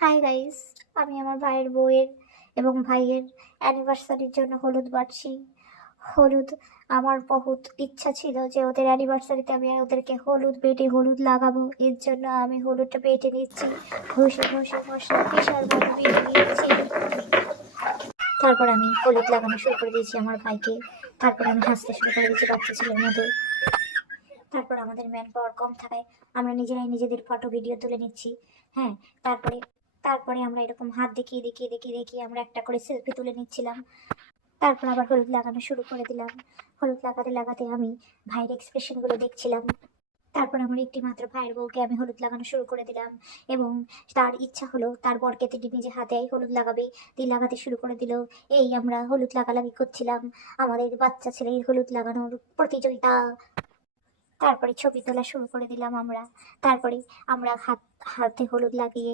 Hi guys, আমি আমার ভাইয়ের বউয়ের এবং ভাইয়ের অ্যানিভার্সারির জন্য হলুদ বাটছি। হলুদ আমার বহুত ইচ্ছা ছিল যে ওদের অ্যানিভার্সারিতে আমি ওদেরকে হলুদ বেটে হলুদ লাগাবো। এর জন্য আমি হলুদটা বেটে নিচ্ছি, ঘষে ঘষে মশলা পেশার মতো বেটে নিচ্ছি। তারপর আমি হলুদ লাগানো শুরু করে দিয়েছি আমার ভাইকে। তারপর আমি হাসতে শুরু করে দিয়েছি বাচ্চা ছেলের মতো। তারপর আমাদের ম্যান পাওয়ার কম থাকায় আমরা নিজেরাই নিজেদের ফটো ভিডিও তুলে নিচ্ছি। হ্যাঁ, তারপরে তারপরে আমরা এরকম হাত দেখিয়ে দেখিয়ে দেখিয়ে দেখিয়ে আমরা একটা করে সেলফি তুলে নিচ্ছিলাম। তারপর আবার হলুদ লাগানো শুরু করে দিলাম। হলুদ লাগাতে লাগাতে আমি ভাইয়ের এক্সপ্রেশনগুলো দেখছিলাম। তারপর আমার একটি মাত্র ভাইয়ের বউকে আমি হলুদ লাগানো শুরু করে দিলাম এবং তার ইচ্ছা হলো তার বরকে তিনি নিজে হাতে হলুদ লাগাবে। তিনি লাগাতে শুরু করে দিল। এই আমরা হলুদ লাগালাগি করছিলাম, আমাদের বাচ্চা ছেলের হলুদ লাগানোর প্রতিযোগিতা। তারপরে ছবি তোলা শুরু করে দিলাম আমরা। তারপরে আমরা হাতে হলুদ লাগিয়ে